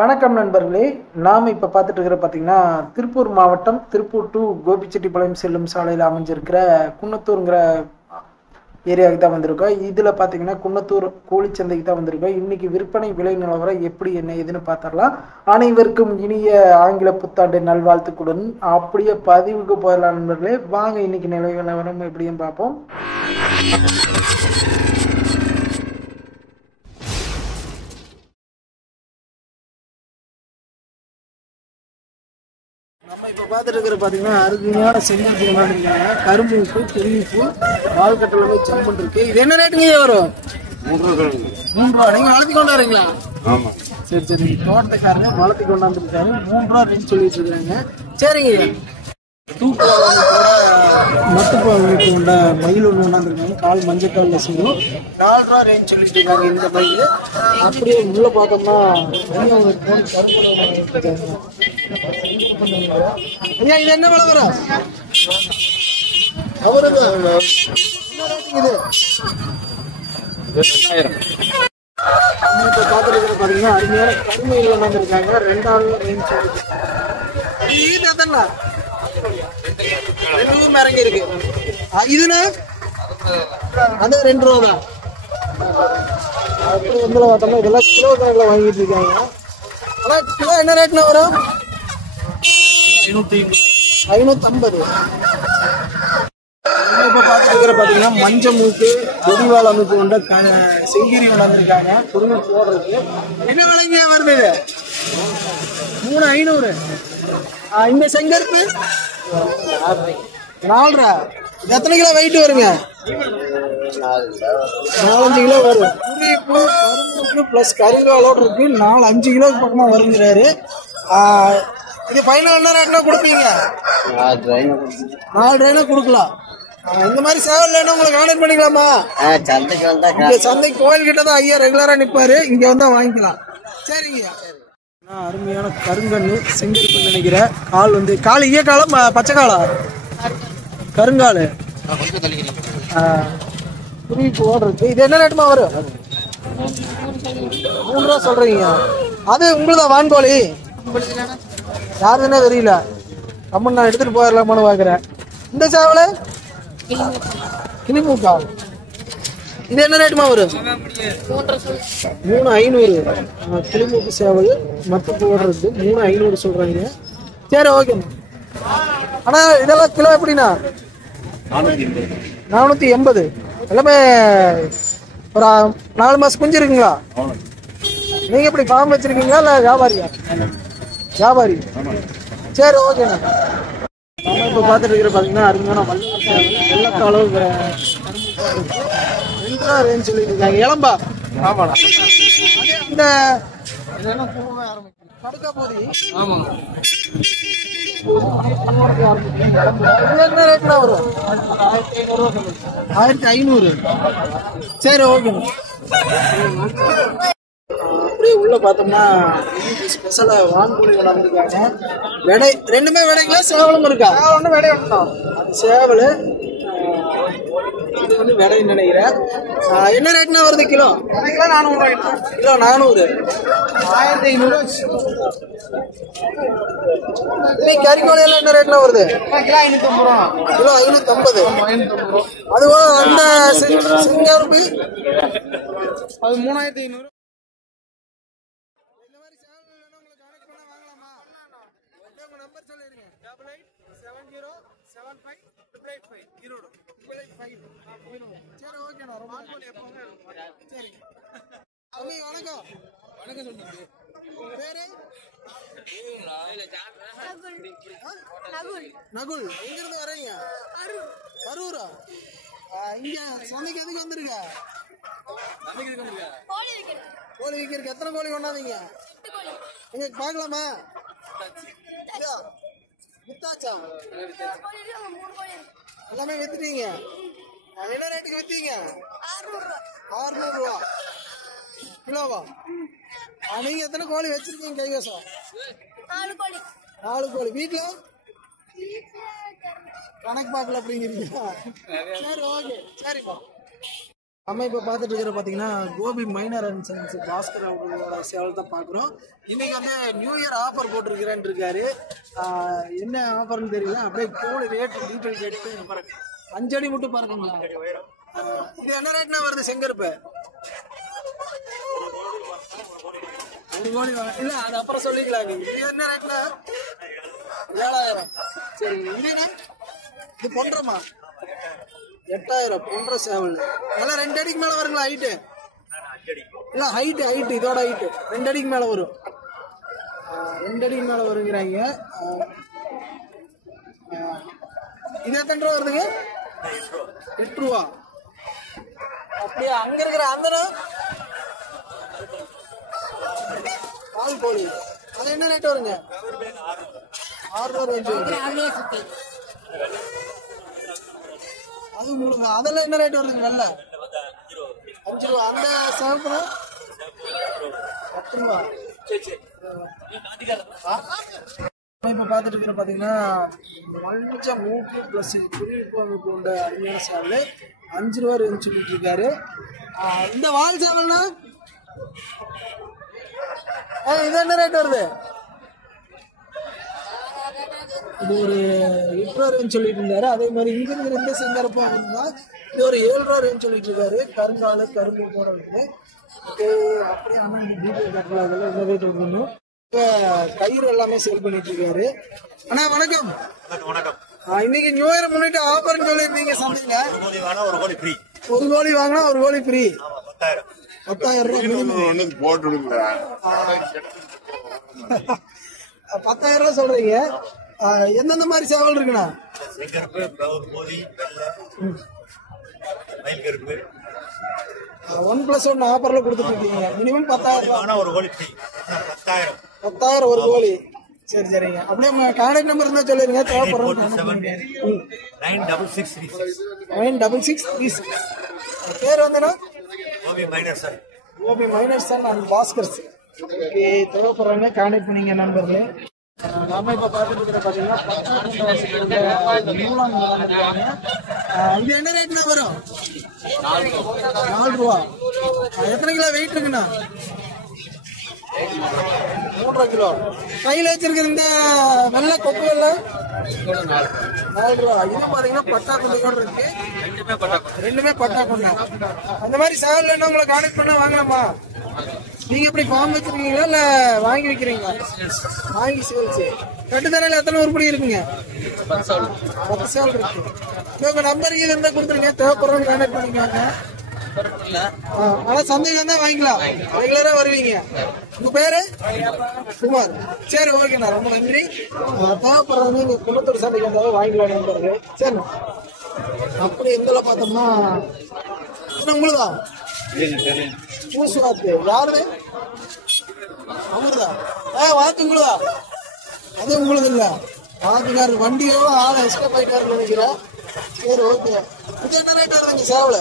வணக்கம் நண்பர்களே. நாம் இப்போ பார்த்துட்டு இருக்கிற பார்த்தீங்கன்னா திருப்பூர் மாவட்டம் திருப்பூர் டு கோபிச்செட்டிப்பாளையம் செல்லும் சாலையில் அமைஞ்சிருக்கிற குன்னத்தூருங்கிற ஏரியாவுக்கு தான் வந்திருக்கோம். இதில் பார்த்தீங்கன்னா குன்னத்தூர் கோழிச்சந்தைக்கு தான் வந்திருக்கோம். இன்னைக்கு விற்பனை விலை நிலவரம் எப்படி என்ன ஏதுன்னு பார்த்துடலாம். அனைவருக்கும் இனிய ஆங்கில புத்தாண்டு நல்வாழ்த்துக்களுடன் அப்படியே பதிவுக்கு போயிடலாம் நண்பர்களே. வாங்க இன்னைக்கு நிலவரம் எப்படின்னு பார்ப்போம். நம்ம இப்போ பார்த்துட்டு இருக்கிற பார்த்தீங்கன்னா அருமையான செங்கல் கொண்டாடுங்க. கரும்புப்பு திருவிப்பு பால் கட்டல போய் சம்பன் இருக்கு. இது என்ன ரேட்டுங்க வரும்? 3 ரூபா. நீங்க வளர்த்தி கொண்டாடுறீங்களா? ஆமா. சரி சரி. தோட்டத்துக்காரங்க வளர்த்தி கொண்டாந்துருக்காரு. 3 ரூபா அப்படின்னு சொல்லிட்டு இருக்காங்க. சரிங்க. மட்டுப்பால் வீட்டு கொண்ட மயில் ஒன்று கொண்டாந்துருக்காங்க. கால் மஞ்சக்காலில் செய்யும் 4 ரூபா ரேஞ்ச் சொல்லிட்டு இருக்காங்க இந்த மயில். அப்படியே உள்ள பார்த்தோம்னா ஒரு ஃபோன் கருப்பு ஐயா, இது என்ன விலை வரும்? அவருக்கு இது 2000. இப்போ பார்த்துருக்கிற பார்த்தீங்கன்னா அருமையான கருமையில் கொண்டாந்துருக்காங்க. 2 ஆள் ரேஞ்ச் இது தானே இறங்கி இருக்கு. இதுனா அது 2 ரூபா தான். அப்படி வந்து பார்த்தோம்னா இதெல்லாம் கிலோ கணக்கில் வாங்கிட்டு இருக்காங்க. ஆனால் கிலோ என்ன ரேட்னா வரும்? 550. இப்போ பார்த்துட்டு இருக்கிற பார்த்தீங்கன்னா மஞ்சள் மூக்கு கொடிவாள் அமைப்பு கொண்ட செங்கீரி விளாண்டுருக்காங்க. குடும்பம் போடுறதுக்கு என்ன விலைங்க வருது? 3500. இந்த செங்கருப்பு 4 ரூபா. இது எத்தனை கிலோ வெயிட் வருங்க? 4-5 கிலோ வரும். பிளஸ் கருங்காலோடு இருக்கு. 4-5 கிலோ பக்கமா வருங்கிறாரு. இது ஃபைனல் என்ன ரேட்னா கொடுப்பீங்க? 4 ரூபாய்னா கொடுக்கலாம். இந்த மாதிரி சேவல் வேணும் உங்களுக்கு கான்டாக்ட் பண்ணிக்கலாமா? சந்தைக்கு கோயில் கிட்ட தான் ஐயா ரெகுலரா நிப்பாரு. இங்க வந்தா வாங்கிக்கலாம். சரிங்க. அருமையான கருங்கண்ணு செங்கருப்பு நினைக்கிறேன். கால் வந்து கால் ஈய காலம் பச்சை காலா கருங்காலு புரிவிப்பு ஓடுறது. இது என்ன ரேட்டுமா வரும்? 3 ரூபா சொல்றீங்க. அது உங்களுதான் வான்கோழி யாருதுன்னே தெரியல. கம்மன் நான் எடுத்துட்டு போயிடலாமான்னு பாக்குறேன். இந்த சேவல கிளிமூக்கா இது என்ன ரேட்டுமா வரும்? 3500. கிளிமூக்கு சேவல் மத்த போடுறது 3500 சொல்றாங்க. சரி ஓகேண்ணா. ஆனா இதெல்லாம் கிலோ எப்படின்னா 480. எல்லாமே ஒரு 4 மாசம் குஞ்சு இருக்குங்களா? நீங்க எப்படி ஃபார்ம் வச்சிருக்கீங்களா இல்ல வியாபாரியா? வியாபாரி. சரி ஓகேண்ணா. நம்ம இப்போ பார்த்துட்டு இருக்கிற பார்த்தீங்கன்னா அருமையான வெள்ளக்காலோ 2 ரூபா ரேஞ்ச் சொல்லிட்டு இருக்காங்க. இளம்பா ஆமாடா. இந்த கடுக்கா போதி ஆமா. என்ன ரேட்னா வரும்? 1500. சரி ஓகேண்ணா. அப்படியே உள்ள பார்த்தோம்னா ஸ்பெஷலா வான்கோழி கொண்டாந்துருக்காங்க. விடை ரெண்டுமே விடைங்களா? சேவலும் இருக்கா? ஒன்று விடை ஒன்றும் சேவல். இது வந்து விடைன்னு நினைக்கிறேன். என்ன ரேட்னா வருது கிலோ? கிலோ 400. கிலோ 400. 1500. கறிக்கோழி எல்லாம் என்ன ரேட்னா வருது? கிலோ 550 ரூபா. கிலோ 550. அதுவா அந்த செங்கருப்பு அது 3500. நகுல் எங்கிருந்து வரீங்க? கரூரா. இங்க சந்தைக்கு எதுக்கு வந்திருக்க? கோழி விற்கிறதுக்கு. எத்தனை கோழி கொண்டாந்தீங்க? எங்க பாக்கலாமா? வித்தாச்சா? எல்லாமே வித்துட்டீங்க. என்ன ரேட்டுக்கு வித்தீங்க? 600 ரூபா கிலோவா? நீங்க எத்தனை கோழி வச்சிருக்கீங்க கைவசம்? 4 கோழி. வீட்டுல கணக்கு பார்க்கல அப்படிங்கிறீங்க. சரி ஓகே. சரிப்பா. நம்ம இப்போ பார்த்துட்டு இருக்கிற பார்த்தீங்கன்னா Gopi minor and sons Bhaskar அவர்களோட சேவல் தான் பார்க்குறோம். இன்னைக்கு வந்து நியூ இயர் ஆஃபர் போட்டிருக்கிறேன்னு இருக்காரு. என்ன ஆஃபர்னு தெரியல. அப்படியே கோழி ரேட்டு டீட்டெயில் கேட்டு பாருங்க. 5 அடி மட்டும் பாருங்க. இது என்ன ரேட்னா வருது செங்கருப்பு? 1 கோடி இல்ல, அது அப்புறம் சொல்லிக்கலாம். இது என்ன ரேட்னா 7,000. சரி, என்னன்னா இது பொன்றமா 8,000 பொன்ற சேவல். அதெல்லாம் 2 அடிக்கு மேல வருங்களா ஹைட்டு? இல்ல ஹைட்டு இதோட ஹைட்டு 2 அடிக்கு மேல வரும். 2 அடிக்கு மேல வருங்கிறாங்க. இது எத்தனை ரூபா வருதுங்க? 8 ரூபா. அப்படியே அங்க இருக்கிற அந்த பால் கோழி அது என்ன ரேட் வருங்க? 6 ரூபா. அது உங்களுக்கு அதெல்லாம் என்ன ரேட் வருதுங்க? நல்ல 5 ரூபா. அந்த சேவல் 10 ரூபா. இப்ப பாத்துட்டு இருக்கிற பாத்தீங்கன்னா மல்லிச்சா மூக்கு பிளஸ் குடியிருப்பு கொண்ட அருமையான சேவல் 5 ரூபா ரேஞ்ச் சொல்லிட்டு இருக்காரு. இந்த வால் சேவல்னா இது என்ன ரேட் வருது? இது ஒரு 8 ரூபா ரேஞ்ச் சொல்லிட்டு இருந்தாரு. அதே மாதிரி இங்க இருக்கிற இந்த செங்கரப்பா இது ஒரு 7 ரூபா ரேஞ்ச் சொல்லிட்டு இருக்காரு. கருங்காலு கரும்பு போட இருக்கு. அப்படியே ஆனா இந்த டீட்டெயில் கட்டலாம் என்ன ரேட் வரணும். கயிறு எல்லாமே சேல் பண்ணிட்டு இருக்காரு. அண்ணா வணக்கம். இன்னைக்கு நியூ இயர் முன்னிட்டு ஆஃபர்னு சொல்லிருந்தீங்க சந்தைங்க. 1 கோழி வாங்கினா 1 கோழி ஃப்ரீ. 10,000 ரூபாய் 10,000 ரூபாய் சொல்றீங்க. எந்தெந்த மாதிரி சேவல் இருக்குண்ணா? 1+1 ஆஃபர்ல கொடுத்துட்டு இருக்கீங்க. மினிமம் 10,000 10,000 1 கோழி. சரி சரிங்க. அப்படியே கான்டாக்ட் நம்பர் இருந்தா சொல்லிருங்க. தேவைப்படுறோம். 96636. பேர் வந்துன்னா கோபி மைனர்ஸ் அண்ட் பாஸ்கர்ஸ். ஓகே, தேவைப்படுறவங்க கான்டாக்ட் பண்ணீங்க நம்பர்ல. நாம இப்ப பாத்துட்டு இருக்கிற பாத்தீங்கன்னா இது என்ன ரேட்னா வரும்? 4 ரூபா. எத்தனை கிலோ வெயிட் இருக்குண்ணா? 3 கிலோ. கையில வச்சிருக்கிற இந்த வெள்ளை கொக்கு எல்லாம் 4 ரூபா. இது பாத்தீங்கன்னா பட்டா கொண்டு இருக்கு. ரெண்டுமே பட்டா கொண்டா. அந்த மாதிரி சேவல் என்ன உங்களை கான்டாக்ட் பண்ண வாங்கலாமா? நீங்க எப்படி ஃபார்ம் வச்சிருக்கீங்களா இல்ல வாங்கி வைக்கிறீங்களா? வாங்கி சேல்ஸ். கட்டுத்தரையில எத்தனை உருப்படி இருக்குங்க? 10 சேவல் இருக்கு. உங்க நம்பர் இருந்தா கொடுத்துருங்க. தேவைப்படுறவங்க கான்டாக்ட் பண்ணிக்கோங்க. ஆனா சந்தேகம் தான் வாங்கிக்கலாம். ரெகுலரா வருவீங்க. உங்க பேரு? குமார். சரி, ஓகேண்ணா, ரொம்ப நன்றி. தேவைப்படுறவங்க நீங்க குணத்தூர் சந்தைக்கு வந்தாலும் வாங்கிக்கலாம் நம்பருக்கு. சரி. அப்படி எங்களை பார்த்தோம்னா உங்களுதான் பூசு வாத்து யாரு? அவருதா? வாத்து உங்களுதா? அது உங்களுக்கு இல்ல. வாத்துக்காரர் வண்டியோ ஆளை எஸ்கேப் ஆயிட்டாருன்னு நினைக்கிறேன். சரி, ஓகே. இது என்ன ரேட் வருதுங்க சேவல?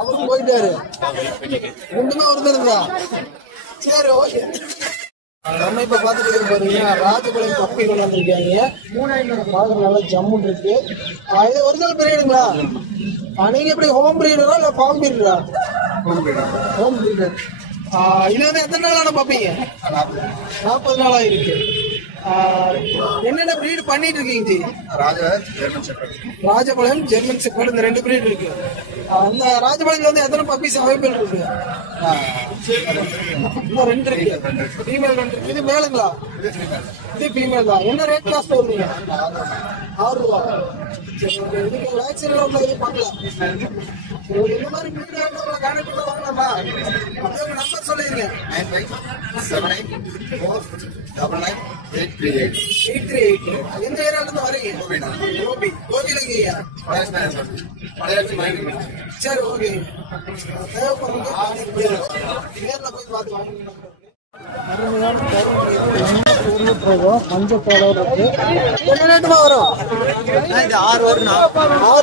அவரு போயிட்டாரு. ரெண்டுமே ஒருத்தருந்தா? சரி, ஓகே. நம்ம இப்ப பாத்துட்டு பாத்தீங்கன்னா ராஜபாளையம் பப்பி கொண்டு வந்திருக்காங்க. 3,000 பாக்குற நல்லா ஜம்முன்னு இருக்கு. இது ஒரிஜினல் பிரீடுங்களா? நீங்க எப்படி ஹோம் பிரீடரா இல்ல ஃபார்ம் பிரீடரா? Home breeder. இது வந்து எத்தனை நாளான பப்பிங்க? 40 நாளா இருக்கு. என்னென்ன பிரீடு பண்ணிட்டு இருக்கீங்க? ராஜபாளையம் ஜெர்மன் ஷெப்பர்ட், இந்த 2 பிரீடு இருக்கு. அந்த ராஜபாளையத்துல வந்து எத்தனை பப்பீஸ் அவைலபிள் இருக்கு? இன்னும் 2 இருக்கு. ஃபீமேல் 2 இருக்கு. இது மேலுங்களா? இது ஃபீமேல் தான். என்ன ரேட் காஸ்ட் வருவீங்க? 6 ரூபா. இதுக்கு வேக்சின் இது பண்ணலாம். இந்த மாதிரி பிரீடு கான்டாக்ட் பண்ண வாங்கலாமா? நம்பர் சொல்லிருங்க. 838. எந்த ஏரியால இருந்து வரீங்க? கோபி. கோபிலங்கய்யா. சரி, ஓகே. தேவைப்படுறவங்க நேரில் போய் பார்த்து வாங்கிக்கலாம். மஞ்சள் கலர் இருக்கு. என்ன ரேட்டுமா வரும்? 6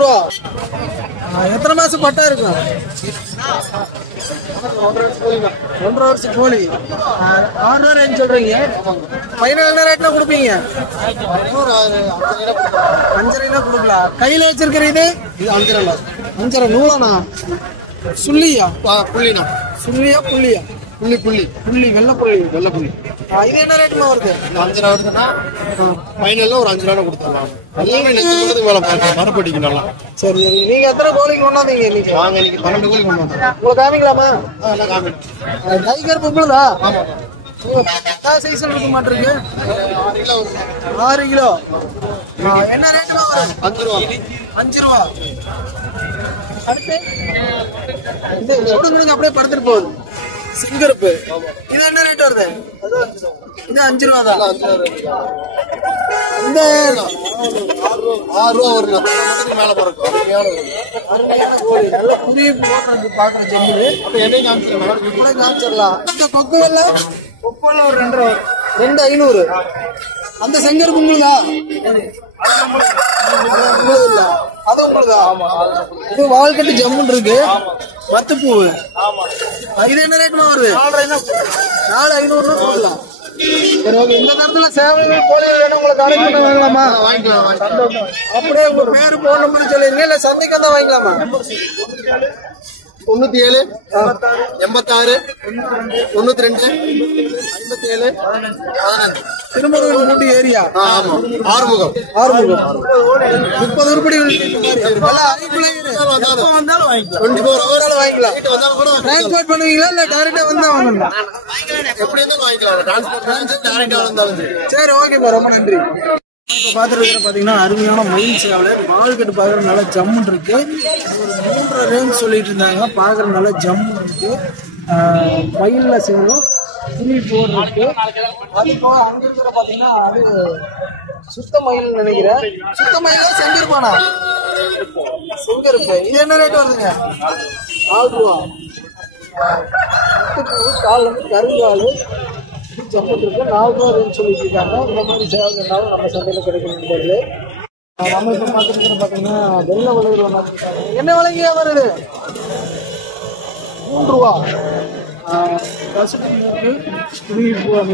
ரூபா. எத்தனை மாசம் பட்டா இருக்கும்? 1.5 வருஷம் கோழி. 6 ரூபா ரேஞ்ச் சொல்றீங்க. ஃபைனல் என்ன ரேட்ல கொடுப்பீங்க? 5,500 கொடுக்கலாம். கையில வச்சிருக்கிற இது 5,500. 5.5 நூலாண்ணா? சுள்ளியா? புள்ளிண்ணா. சுள்ளியா புள்ளியா? புள்ளி புள்ளி புள்ளி வெள்ளை புள்ளி. வெள்ளை புள்ளி. இது என்ன ரேட்டுமா வருது? 5 ரூபா வருதுன்னா ஃபைனல்ல ஒரு 5 ரூபா கொடுத்துடலாம். எல்லாமே நெஞ்சு மேல மரப்படிக்கு நல்லா. சரி சரி. நீங்க எத்தனை கோழிக்கு கொண்டாந்தீங்க இன்னைக்கு? வாங்க இன்னைக்கு 12 கோழி கொண்டு வந்தோம். உங்களுக்கு காமிக்கலாமா? எல்லாம் காமிக்கிறேன். டைகர் பொங்கலா? ஆமா. சைஸ்ல இருக்க மாட்டிருக்கு. 6 கிலோ வருது. 6 கிலோ. என்ன ரேட்டுமா வருது? 5 ரூபா. 5 ரூபா. அடுத்து இது கொடுங்க அப்படியே படுத்துட்டு போகுது. சிங்கருப்பு. இது என்ன ரேட் வருது? இது 5 ரூபா தான். இந்த 6 ரூபா வருது. மேல பறக்கும். அருமையான கோழி. நல்ல புதிய போடுறது பாக்குற ஜெம்மு. அப்ப என்னையும் காமிச்சிடலாம். இந்த கொக்குவல்ல கொக்குவல்ல ஒரு 2 ரூபா. 2,500. அந்த செங்கருப்பு உங்களுதா? இல்ல அது உங்களுதா? இது வால்கட்டு ஜம்முன் இருக்கு. வத்துப்பூ. இது என்ன ரேட்மா வருது? 4,500 போடலாம். சரி ஓகே. இந்த நேரத்துல சேவல்கள் கோழிகள் வேணும் உங்களுக்கு அரேஞ்ச் பண்ண வாங்கலாமா? வாங்கிக்கலாம். அப்படியே உங்க பேரு போன் நம்பர் சொல்லிருங்க. இல்ல சந்தைக்கு வந்தா வாங்கிக்கலாமா? 97 86 92 57 15. திருமணம் மூட்டி ஏரியா. ஆமா. ஆறுமுகம். 30 உருப்படி வந்தாலும் வாங்கிக்கலாம். 24 ஹவர்ஸ் வாங்கிக்கலாம். வந்தாலும் கூட டிரான்ஸ்போர்ட் பண்ணுவீங்களா இல்ல டைரக்டா வந்தா வாங்கணும்? எப்படி இருந்தாலும் வாங்கிக்கலாம். டிரான்ஸ்போர்ட் டைரக்டா வந்தாலும் சரி ஓகேப்பா. ரொம்ப நன்றி. இப்போ பார்த்துருக்கிற பார்த்தீங்கன்னா அருமையான மயில் சேவல். வால்கட்டு பார்க்குற நல்லா ஜம்முன் இருக்கு. ஒரு 3.5 ரேஞ்ச் சொல்லிட்டு இருந்தாங்க. பார்க்குற நல்லா ஜம்முன் இருக்கு. மயிலில் சேவலும் துணி போர் இருக்கு. அது போக அங்கே இருக்கிற பார்த்தீங்கன்னா அது சுத்த மயில் நினைக்கிறேன். சுத்த மயில செங்கருப்பானா? செங்கருப்பு. இது என்ன ரேட் வருதுங்க? 4 ரூபா. கால் வந்து கருங்கால் ஜம்முன் இருக்கு. 4 ரூபா ரேஞ்ச் சொல்லிட்டு இருக்காங்க. இந்த மாதிரி சேவல் இருந்தாலும் நம்ம சந்தையில் கிடைக்கிறது. நம்ம இப்போ பார்த்துட்டு பார்த்தீங்கன்னா வெள்ளை விலையில் வந்துருக்காங்க. என்ன விலைங்க வருது? 3 ரூபா.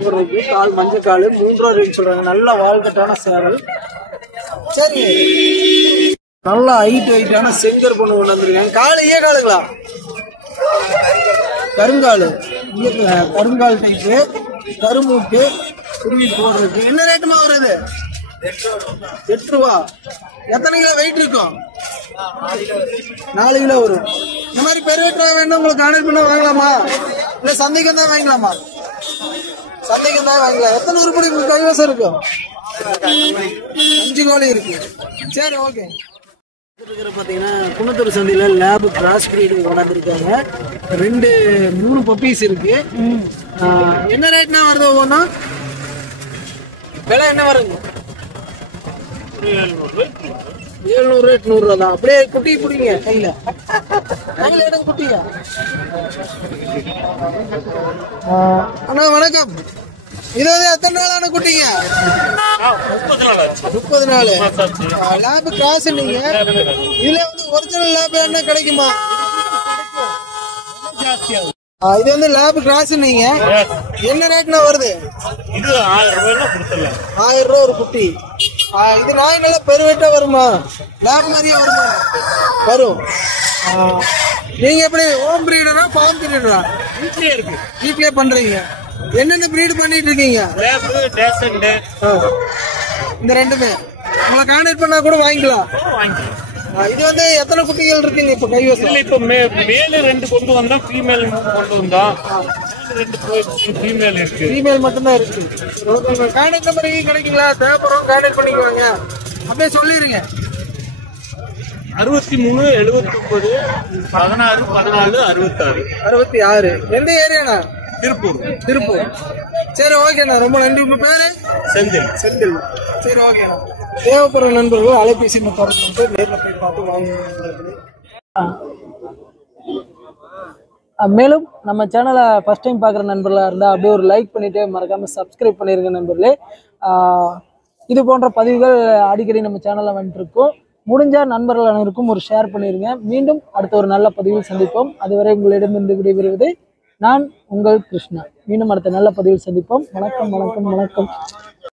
போடுறதுக்கு கால் மஞ்சக்கால் 3 ரூபா ரேஞ்ச் சொல்றாங்க. நல்ல வால்கட்டான சேவல். சரி நல்ல ஹைட்டான செங்கர் பொண்ணு கொண்டு வந்துருக்காங்க. காலு காலுங்களா? கருங்கால். கருங்கால் டைப்பு கருமூக்கு குருவி போடுறதுக்கு. என்ன ரேட்டுமா வருது? 8 ரூபா. எத்தனை கிலோ வெயிட் இருக்கும்? 4 கிலோ வரும். இந்த மாதிரி பெருவெட்டா வேணும் உங்களுக்கு கான்டெக்ட் பண்ண வாங்கலாமா? இல்ல சந்தைக்கு வந்தா வாங்கலாமா? சந்தைக்கு வந்தா வாங்கலாம். எத்தனை உருப்படி உங்களுக்கு கைவசம் இருக்கும்? 5 கோழி இருக்கு. சரி ஓகே. பார்த்தீங்கன்னா குன்னத்தூர் சந்தையில் லேப் கிராஸ் பிரீடு கொண்டாந்துருக்காங்க. 3 பப்பீஸ் இருக்கு. என்ன ரேட்னா வருது ஒவ்வொன்றா? விலை என்ன வருங்க? 700 800 தான். அப்படியே குட்டி பிடிங்க கையில. கையில எடுங்க குட்டியா. அண்ணா வணக்கம். இது வந்து எத்தனை நாளான குட்டிங்க? 30 நாள். லேப் கிராஸ் நீங்க. இதுல வந்து ஒரிஜினல் லேப் என்ன கிடைக்குமா? இது வந்து லேப் கிராஸ் நீங்க. என்ன ரேட்னா வருது? இது 1000 ரூபா ஒரு குட்டி. இது நாய் நல்லா பெருவெட்டா வருமா? லேப் மாதிரியே வருமா? வரும். நீங்க எப்படி ஹோம் பிரீடரா ஃபார்ம் பிரீடரா? வீட்லயே இருக்கு. வீட்லயே பண்றீங்க. என்னென்ன பிரீடு பண்ணிட்டு இருக்கீங்க? லேப் டேசன்ட். இந்த ரெண்டுமே உங்களை கான்டாக்ட் பண்ணா கூட வாங்கிக்கலாம். இது வந்து எத்தனை குட்டிகள் இருக்குங்க இப்ப கைவசம்? இல்ல இப்ப மேல 2 கொண்டு வந்தா ஃபீமேல் கொண்டு வந்தா 2 ஃபீமேல் இருக்கு. ஃபீமேல் மட்டும் தான் இருக்கு. உங்க கான்டாக்ட் நம்பர் கிடைக்குங்களா? தேவைப்படுறவங்க கான்டாக்ட் பண்ணிக்குவாங்க. அப்படியே சொல்லிருங்க. 63 79 16 14 66 66. எந்த ஏரியாண்ணா? திருப்பூர். சரி ஓகேண்ணா. ரொம்ப நன்றி. உங்க பேரு? செந்தில். சரி ஓகேண்ணா. தேவைப்படுற நண்பர்கள் அலைபேசி தொடர்பு நேரில் போய் பார்த்து வாங்க. மேலும் நம்ம சேனலை ஃபர்ஸ்ட் டைம் பார்க்குற நண்பர்களாக இருந்தால் அப்படியே ஒரு லைக் பண்ணிவிட்டு மறக்காமல் சப்ஸ்கிரைப் பண்ணிடுங்க நண்பர்களே. இது போன்ற பதிவுகள் அடிக்கடி நம்ம சேனலில் வந்துட்டுருக்கோம். முடிஞ்சால் நண்பர்கள் அனைவருக்கும் ஒரு ஷேர் பண்ணிடுங்க. மீண்டும் அடுத்த ஒரு நல்ல பதிவில் சந்திப்போம். அதுவரை உங்களிடமிருந்து விடைபெறுவது நான் உங்கள் கிருஷ்ணா. மீண்டும் அடுத்த நல்ல பதிவில் சந்திப்போம். வணக்கம்.